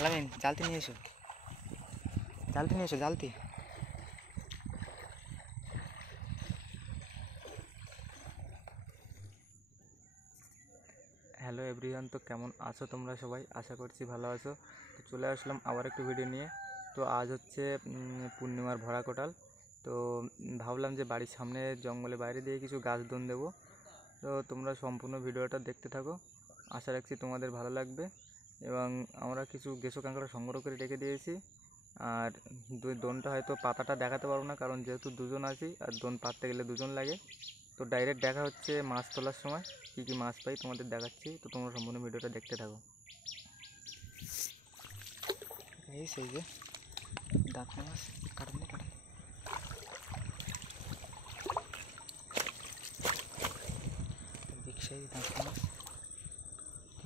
আলামিন জালতি নিয়ে এসো, জালতি নিয়ে এসো, জালতি। হ্যালো এভরিওয়ান, তো কেমন আছো তোমরা সবাই? আশা করছি ভালো আছো। তো চলে আসলাম আবার একটু ভিডিও নিয়ে। তো আজ হচ্ছে পূর্ণিমার ভরা কোটাল। তো ভাবলাম যে বাড়ির সামনে জঙ্গলে বাইরে দিয়ে কিছু গাছ দোন দেবো। তো তোমরা সম্পূর্ণ ভিডিওটা দেখতে থাকো, আশা রাখছি তোমাদের ভালো লাগবে। এবং আমরা কিছু গেঁসো কাঁকড়া সংগ্রহ করে রেখে দিয়েছি। আর দোনটা হয়তো পাতাটা দেখাতে পারবো না, কারণ যেহেতু দুজন আছি আর দোন পাততে গেলে দুজন লাগে। তো ডাইরেক্ট দেখা হচ্ছে মাছ তোলার সময়, কী কী মাছ পাই তোমাদের দেখাচ্ছি। তো তোমরা সম্পূর্ণ ভিডিওটা দেখতে থাকো। এই সেই যে দাঁত মাছ, কাটেন সেই দাঁত মাছ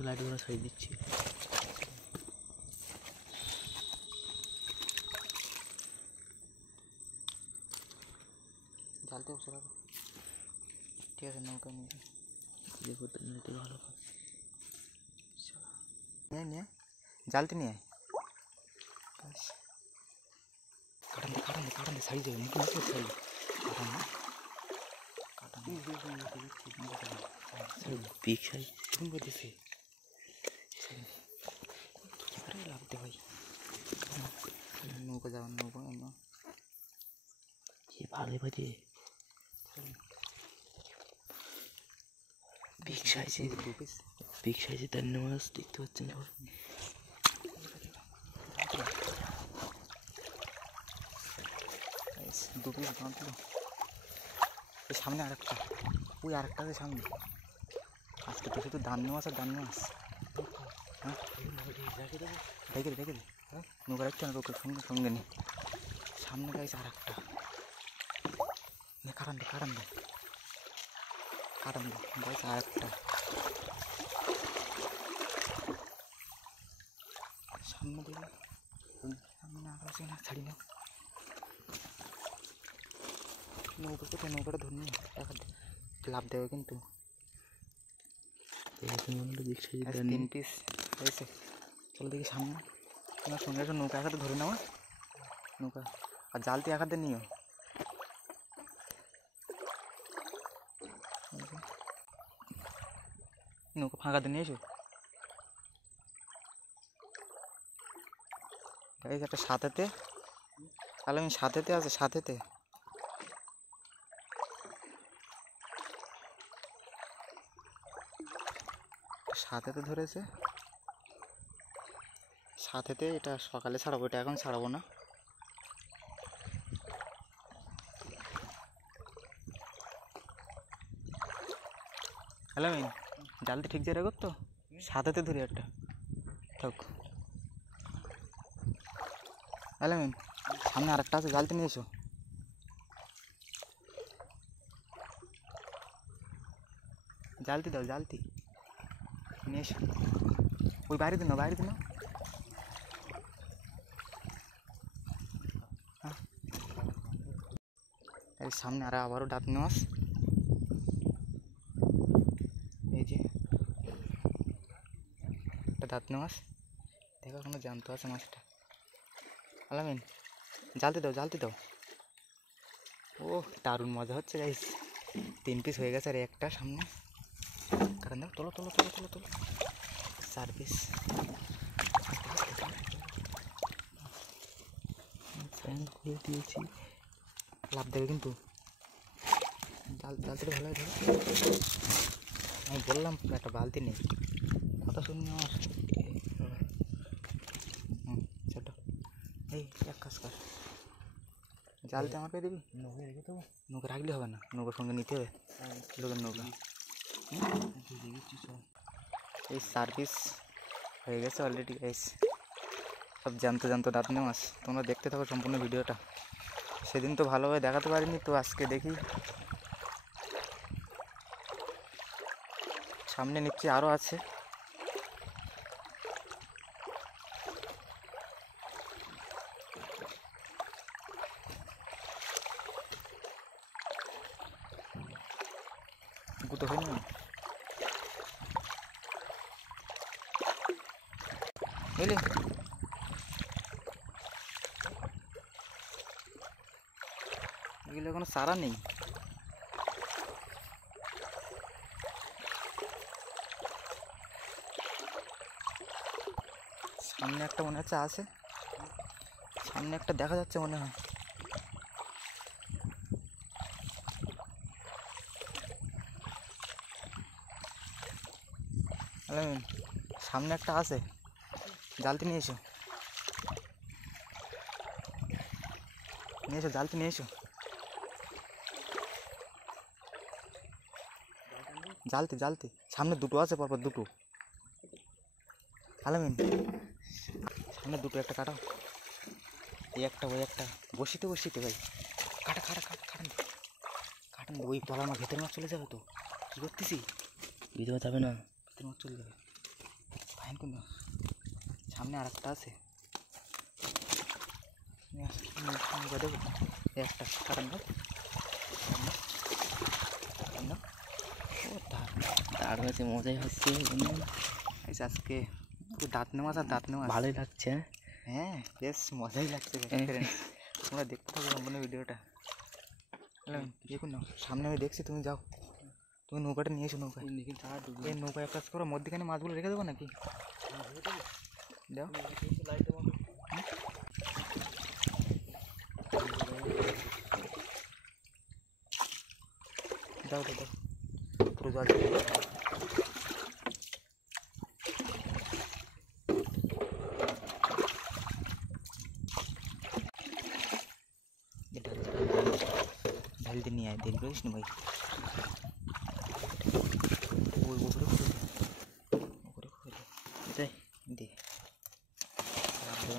লাইট করে সাইজ দিচ্ছি। জালতে বসে রাখো, ঠিক আছে? নৌকা নিয়ে ইয়ে করতে নিতে ভালো নিয়ে নিয়ে জালতে নিয়ে কাটান সাইজ যাবে, মুখে মুখে সাইজ বিগ সাইজ সুন্দর দিছে। কী করে লাগতে ভাই? নৌকা যাওয়ার নৌকা কি ভালো বাজে, বিগ সাইজের বিগ সাইজের দান্নে মাছ দেখতে পাচ্ছেন। দু পিস বাঁধলো। ওই সামনে আরেকটা, ওই আরেকটা আছে সামনে। আজকে তো শুধু দান্নে মাছ আর দান্নে মাছ। হ্যাঁ রেখে দে, রেখে দে। নৌকা রাখতে না, নৌকার সঙ্গে সঙ্গে নে। সামনে গাইছে আরেকটা, কাটান দে কাটান দে কাটান দে, গাইছে আরেকটা সামনে দিকে। সামনে আর আছে না, ছাড়ি না। নৌকা কোথায়? নৌকাটা ধরে নিয়ে লাভ দেবে কিন্তু। 3 পিস হয়েছে। চলো দেখি সামনে। তোমার সঙ্গে একটা নৌকা একাতে ধরে নেওয়া, নৌকা আর জালতি একাতে নিও। নৌকা ফাঁকাতে নিয়ে এসো। এই একটা সাথেতে, তাহলে আমি সাথেতে আছে, সাথেতে সাথেতে ধরেছে। সাথেতে এটা সকালে ছাড়াবো, এটা এখন ছাড়াবো না। হ্যালো আমি জালতে ঠিক জায়গা করতো, সাথেতে ধরি একটা থাক। হ্যালো আমি সামনে আরেকটা আছে, জালতে নিয়ে এসো। জালতি দাও, জালতি নিয়ে এসো। ওই বাইরে দিন, বাইরে দিন। হ্যাঁ এই সামনে আর আবারও দাঁত মাছ। এই যে একটা দাঁত মাছ, দেখো কোনো জ্যান্ত আছে মাছটা। আলামিন জালতি দাও, জালতি দাও। ও দারুণ মজা হচ্ছে গাইস। 3 পিস হয়ে গেছে আর একটা সামনে। কারণ দাও, তোলো তোলো তোলো তোলো তোলো। 4 পিস খুলে দিয়েছি, লাভ দেবে কিন্তু। জালতে ভালো হয়। আমি বললাম একটা বালতি নেই, কথা শুনি আমার। ছোট এই এক কাজ কর, জালতে আমাকে দিবি। নৌকা রেখে দেবো, নৌকা রাখলে হবে না, নৌকার সঙ্গে নিতে হবে লোকের নৌকা। এই 4 পিস হয়ে গেছে অলরেডি গাইস, সব জানতো দাঁত মাছ। তোমরা দেখতে থাকো সম্পূর্ণ ভিডিওটা। সেদিন তো ভালোভাবে দেখাতে পারিনি, তো আজকে দেখি। সামনে নিচ্ছি আরও আছে। গুতো হয়নি বুঝলি, তাহলে কোনো চারা নেই। সামনে একটা মনে হচ্ছে আছে, সামনে একটা দেখা যাচ্ছে মনে হয়। সামনে একটা আছে, জালতি নিয়ে এসো, নিয়ে এসো, জালতি নিয়ে এসো। জালতি জালতি সামনে দুটো আছে, পরপর দুটো। আলামিন সামনে দুটো, একটা কাটাও, এই একটা ওই একটা, বসিতে বসিতে ভাই কাটা কাটা কাটা কাটান কাটান। ওই তলার মাছ ভেতর মাছ চলে যাবে তো, কী করতেছি? ভিডিও যাবে না, ভেতর মাছ চলে যাবে। ফাইন কোন সামনে আর একটা আছে, দেখো একটা কাটান দাও। তার কাছে মজাই হচ্ছে। আজকে দাঁত নেওয়া আর দাঁত নেওয়া ভালোই লাগছে। হ্যাঁ বেশ মজাই লাগছে। তোমরা দেখতে থাকো সম্পূর্ণ ভিডিওটা। দেখুন না, সামনে আমি দেখছি, তুমি যাও, তুমি নৌকাটা নিয়ে এসো। নৌকা এই নৌকা এক কাজ করো, মধ্যখানে মাছগুলো রেখে দেবো নাকি? দাও দাও দাও দাও, পুরো জল ঢালতে নিয়ে আয়, দেরি করিস না ভাই। ওই ওপরে ওপরে দে দে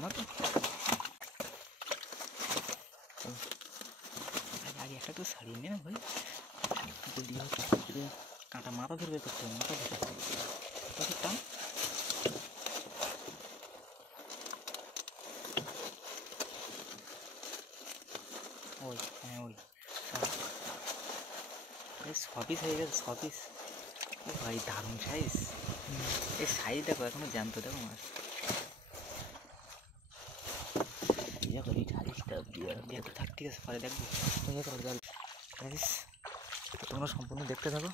না তো, আগে একটা তো ছাড়িয়ে নে না ভাই, জলদি কাঁটা মাথা ধরে বের করতে হবে, মাথা ধরে টান। ওই হ্যাঁ ওই ছ পিস হয়ে গেছে, 6 পিস। ও ভাই দারুণ সাইজ, এই সাইজ দেখো, এখনো জ্যান্ত দেখো মাছ। থাক ঠিক আছে, পরে দেখবো। ইয়ে করো জল, তোমরা সম্পূর্ণ দেখতে থাকো।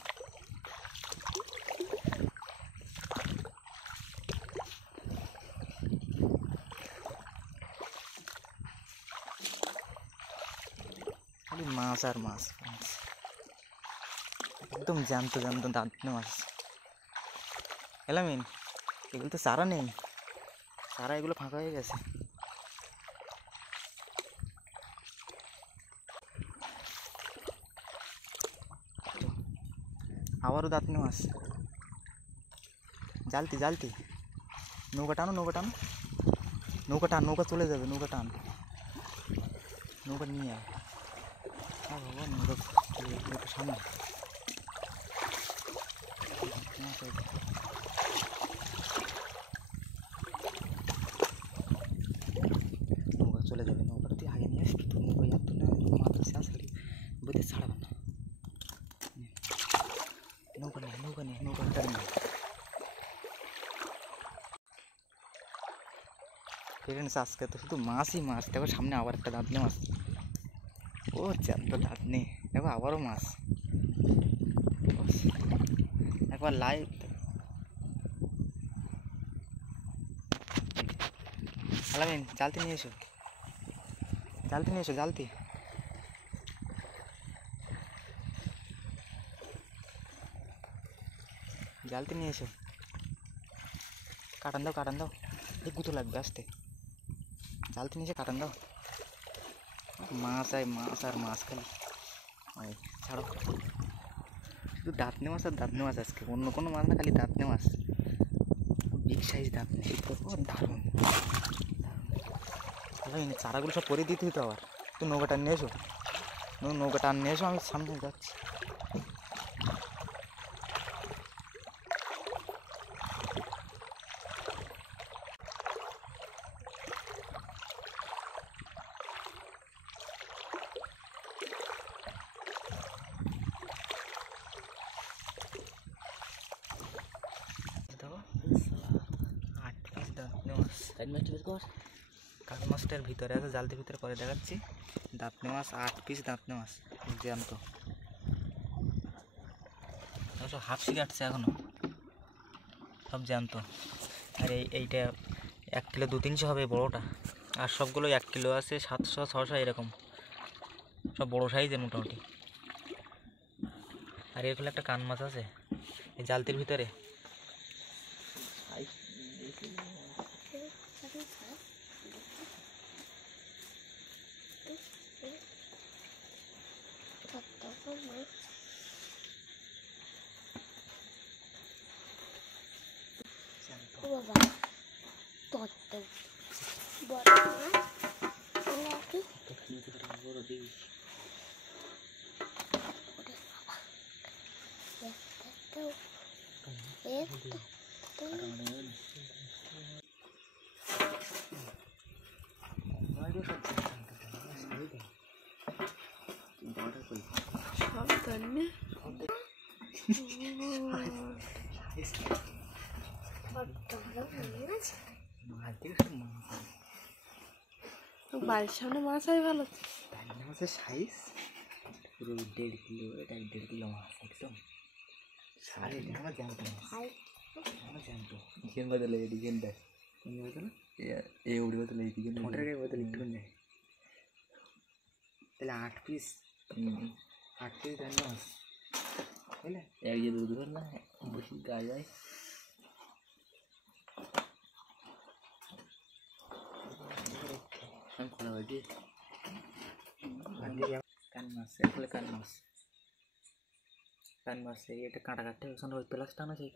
খালি মাছ আর মাছ, একদম জ্যান্ত জ্যান্ত দাঁতনে মাছ। এলামিন এগুলো তো চারা নেই, চারা এগুলো ফাঁকা হয়ে গেছে। আবারও দাঁতনে মাছ। জালতি জালতি, নৌকা টানো, নৌকা টানো, নৌকা টান, নৌকা চলে যাবে, নৌকা টান, নৌকা নিয়ে আয়। বাবা নৌকা সামনে নৌকা চলে যাবে, নৌকাটা তুই আগে নিয়ে আসবি তো, নৌকা এত না মাত্র শেষ হলি বোধে ছাড়াবে না। নৌকা নিয়ে নৌকা নিয়ে নৌকাটা নিয়ে ফ্রেন্ডস, আজকে তো শুধু মাছই মাছ। দেখো সামনে আবার একটা দাঁতনে মাছ, ও জ্যান্ত দাঁতনে, দেখো আবারও মাছ, একবার লাইভ। আলামিন জালতি নিয়ে এসো, জালতি নিয়ে এসো, জালতি জালতি নিয়ে এসো। কাটান দাও, কাটান দাও, এই গুঁতো লাগবে আসতে। জালতি নিয়ে এসে কাটান দাও। মাছ আয় মাছ আর মাছ, খালি ওই ছাড়ো, শুধু দাঁতনে মাছ আর দাঁতনে মাছ আজকে, অন্য কোনো মাছ না, খালি দাঁতনে মাছ, বিগ সাইজ দাঁতনে। দারুণ দারুণ, চারাগুলো সব পরে দিতে হতো। আবার তুই নৌকাটা নিয়ে এসো, নৌকাটা নিয়ে এসো, আমি সামনে যাচ্ছি। কান মাছটার ভিতরে আছে, জালতির ভিতরে পরে দেখাচ্ছি। দাঁতনে মাছ 8 পিস দাঁতনে মাছ জ্যান্ত, সব হাফসি কাটছে এখনো, সব জ্যান্ত। আর এইটা 1 কিলো 200-300 হবে বড়োটা, আর সবগুলো 1 কিলো আছে 700-600 এরকম, সব বড়ো সাইজের মোটামুটি। আর এর ফলে একটা কান মাছ আছে এই জালতির ভিতরে। বাবা তত্ত্ব বড় নাকি বাড়ির সামনে মাছ হয় ভালো। মাছের সাইজ পুরো 1.5 কিলো, এটা 1.5 কিলো মাছ একদম। সাড়ে আমার জানতো আমার জানতো চিকেন বদলে এই চিকেনটা কোন বদলে এই উড়ি বদলে এই চিকেন মোটর গায়ে বদলে একটু নেই। তাহলে 8 পিস ধান মাছ বুঝলে, এক যে দুধ ধর না বেশি গায়ে যায়। খোলা বাটি কান মাছ, এরপরে কান মাছ, কান মাছ এটা কাঁটা কাটতে ওখানে ওই প্লাস টানা সেই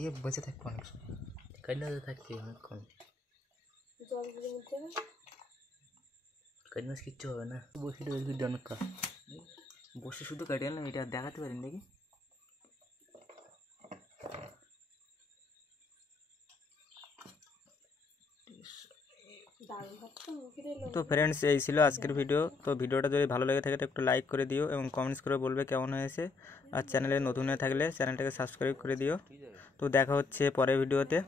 ইয়ে বেঁচে থাকবো অনেক সময়, কান্না থাকছে অনেকক্ষণ। কান মাছ কিচ্ছু হবে না, বসে অনেক বসে শুধু কাটে না, এটা দেখাতে পারেন দেখি। তো ফ্রেন্ডস এই ছিল আজকের ভিডিও। তো ভিডিওটা যদি ভালো লেগে থাকে তো একটু লাইক করে দিও এবং কমেন্টস করে বলবে কেমন হয়েছে। আর চ্যানেলে নতুন হয়ে থাকলে চ্যানেলটাকে সাবস্ক্রাইব করে দিও। তো দেখা হচ্ছে পরের ভিডিওতে।